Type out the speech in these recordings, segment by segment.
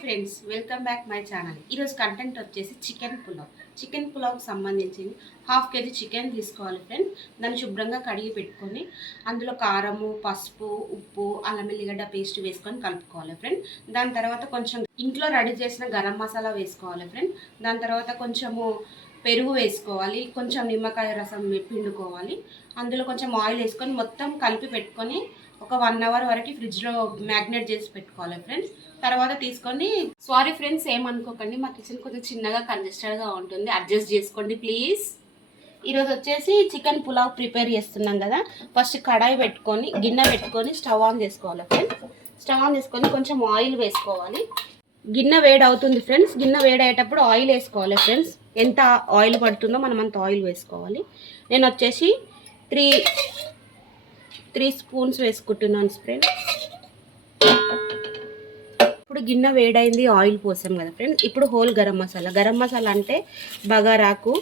Friends, welcome back my channel. ఈరోజు content వచ్చేసి chicken పులావ్కి సంబంధించి హాఫ్ కేజీ చికెన్ తీసుకోవాలి ఫ్రెండ్స్. దాన్ని శుభ్రంగా కడిగి పెట్టుకొని అందులో కారము, పసుపు, ఉప్పు, అల్లం ఎల్లిగడ్డ పేస్ట్ వేసుకొని కలుపుకోవాలి ఫ్రెండ్. దాని తర్వాత కొంచెం ఇంట్లో రెడీ చేసిన గరం మసాలా వేసుకోవాలి ఫ్రెండ్. దాని తర్వాత కొంచెము పెరుగు వేసుకోవాలి, కొంచెం నిమ్మకాయ రసం పిండుకోవాలి, అందులో కొంచెం ఆయిల్ వేసుకొని మొత్తం కలిపి పెట్టుకొని ఒక 1 అవర్ వరకు ఫ్రిడ్జ్లో మ్యాగ్నేట్ చేసి పెట్టుకోవాలి ఫ్రెండ్స్. తర్వాత తీసుకొని సారీ ఫ్రెండ్స్, ఏమనుకోకండి, మా కిచెన్ కొంచెం చిన్నగా కంజెస్టెడ్గా ఉంటుంది, అడ్జస్ట్ చేసుకోండి ప్లీజ్. ఈరోజు వచ్చేసి చికెన్ పులావ్ ప్రిపేర్ చేస్తున్నాం కదా. ఫస్ట్ కడాయి పెట్టుకొని గిన్నె పెట్టుకొని స్టవ్ ఆన్ చేసుకోవాలి ఫ్రెండ్స్. స్టవ్ ఆన్ చేసుకొని కొంచెం ఆయిల్ వేసుకోవాలి. గిన్నె వేడి అవుతుంది ఫ్రెండ్స్. గిన్నె వేడి అయ్యేటప్పుడు ఆయిల్ వేసుకోవాలి ఫ్రెండ్స్. ఎంత ఆయిల్ పడుతుందో మనం అంత ఆయిల్ వేసుకోవాలి. నేను వచ్చేసి త్రీ స్పూన్స్ వేసుకుంటున్నాను ఫ్రెండ్స్. ఇప్పుడు గిన్నె వేడైంది, ఆయిల్ పోసాం కదా ఫ్రెండ్స్. ఇప్పుడు హోల్ గరం మసాలా అంటే బగారాకు,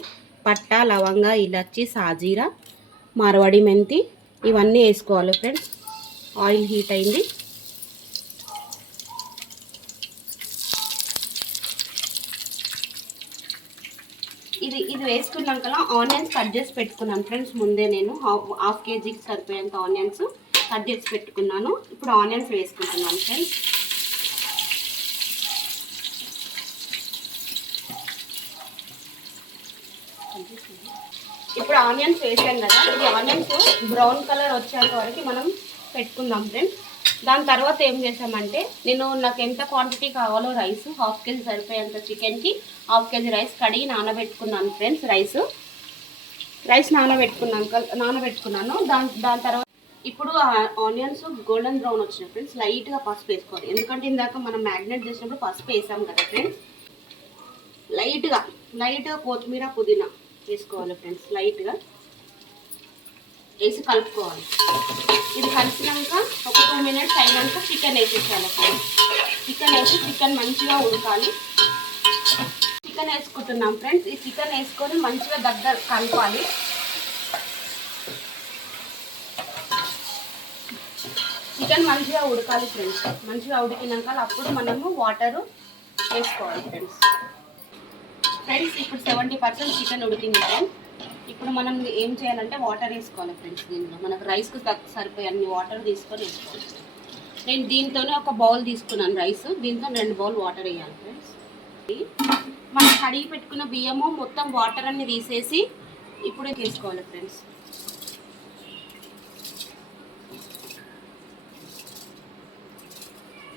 పట్టా, లవంగా, ఇలాచి, సాజీరా, మార్వాడి మెంతి ఇవన్నీ వేసుకోవాలి ఫ్రెండ్స్. ఆయిల్ హీట్ అయింది. ఇది వేసుకున్నాక ఆనియన్స్ కట్ చేసి పెట్టుకున్నాను ఫ్రెండ్స్. ముందే నేను హాఫ్ కేజీకి సరిపోయేంత ఆనియన్స్ కట్ చేసి పెట్టుకున్నాను. ఇప్పుడు ఆనియన్స్ వేసుకుంటున్నాను ఫ్రెండ్స్. ఇప్పుడు ఆనియన్స్ వేసాం కదా, ఈ ఆనియన్స్ బ్రౌన్ కలర్ వచ్చేంత వరకు మనం పెట్టుకుందాం ఫ్రెండ్స్. దాని తర్వాత ఏం చేసామంటే, నాకు ఎంత క్వాంటిటీ కావాలో రైస్, హాఫ్ కేజీ సరిపోయేంత చికెన్కి హాఫ్ కేజీ రైస్ కడిగి నానబెట్టుకున్నాను ఫ్రెండ్స్. రైస్ నానబెట్టుకున్నాను. దాని తర్వాత ఇప్పుడు ఆనియన్స్ గోల్డెన్ బ్రౌన్ వచ్చినాయి ఫ్రెండ్స్. లైట్గా పసుపు వేసుకోవాలి, ఎందుకంటే ఇందాక మనం మ్యాగ్నేట్ చేసినప్పుడు పసుపు వేసాం కదా ఫ్రెండ్స్. లైట్గా కొత్తిమీర, పుదీనా వేసుకోవాలి ఫ్రెండ్స్. లైట్గా వేసి కలుపుకోవాలి. ఇది కలిపినాక ఒక 2 మినిట్స్ అయినాక చికెన్ వేసేసాలి ఫ్రెండ్స్. చికెన్ మంచిగా ఉడకాలి. చికెన్ వేసుకుంటున్నాం ఫ్రెండ్స్. ఈ చికెన్ వేసుకొని మంచిగా దగ్గర కలపాలి. చికెన్ మంచిగా ఉడకాలి ఫ్రెండ్స్. మంచిగా ఉడికినాక అప్పుడు మనము వాటర్ వేసుకోవాలి ఫ్రెండ్స్. ఇప్పుడు 70% చికెన్ ఉడికింది ఫ్రెండ్స్. ఇప్పుడు మనం ఏం చేయాలంటే వాటర్ వేసుకోవాలి ఫ్రెండ్స్. దీనిలో మనకు రైస్కి సరిపోయే అన్ని వాటర్ తీసుకొని వేసుకోవాలి. నేను దీంతోనే ఒక బౌల్ తీసుకున్నాను రైస్, దీంతో 2 బౌల్ వాటర్ వేయాలి ఫ్రెండ్స్. మనం కడిగి పెట్టుకున్న బియ్యము మొత్తం వాటర్ అన్ని తీసేసి ఇప్పుడు వేసుకోవాలి ఫ్రెండ్స్.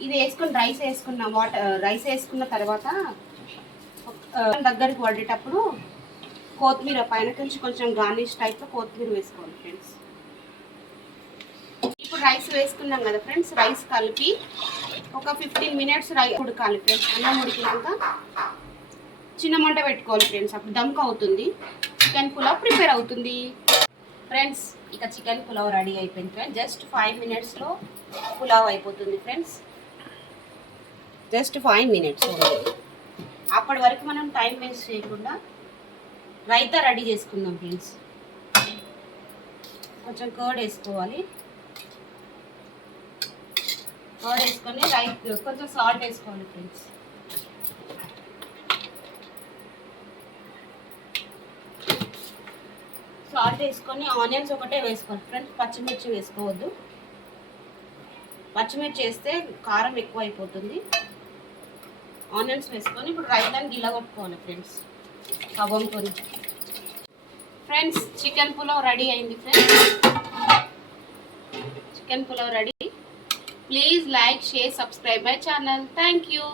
ఇది వేసుకొని రైస్ వేసుకున్న తర్వాత దగ్గరికి పడేటప్పుడు కొత్తిమీర పైన కొంచెం గార్నిష్ టైప్లో కొత్తిమీర వేసుకోవాలి ఫ్రెండ్స్. ఇప్పుడు రైస్ వేసుకున్నాం కదా ఫ్రెండ్స్. రైస్ కలిపి ఒక 15 మినిట్స్ ఉడకాలి ఫ్రెండ్స్. అన్నం ఉడికినాక చిన్న మంట పెట్టుకోవాలి ఫ్రెండ్స్. అప్పుడు దమ్కి అవుతుంది, చికెన్ పులావ్ ప్రిపేర్ అవుతుంది ఫ్రెండ్స్. ఇక చికెన్ పులావ్ రెడీ అయిపోయింది ఫ్రెండ్స్. జస్ట్ 5 మినిట్స్లో పులావ్ అయిపోతుంది ఫ్రెండ్స్. Just 5 minutes. అప్పటి వరకు మనం టైం వేస్ట్ చేయకుండా రైతా రెడీ చేసుకుందాం ఫ్రెండ్స్. కొంచెం కర్డ్ వేసుకోవాలి. కర్డ్ వేసుకొని కొంచెం సాల్ట్ వేసుకోవాలి ఫ్రెండ్స్. సాల్ట్ వేసుకొని ఆనియన్స్ ఒకటే వేసుకోవాలి ఫ్రెండ్స్. పచ్చిమిర్చి వేసుకోవద్దు. పచ్చిమిర్చి వేస్తే కారం ఎక్కువ అయిపోతుంది. ఆనియన్స్ వేసుకొని ఇప్పుడు రైతాని గిలగొట్టుకోవాలి ఫ్రెండ్స్. కవ్వంతో ఫ్రెండ్స్. చికెన్ పులావ్ రెడీ అయింది friends. Chicken pulao ready. Please like, share, subscribe my channel. Thank you.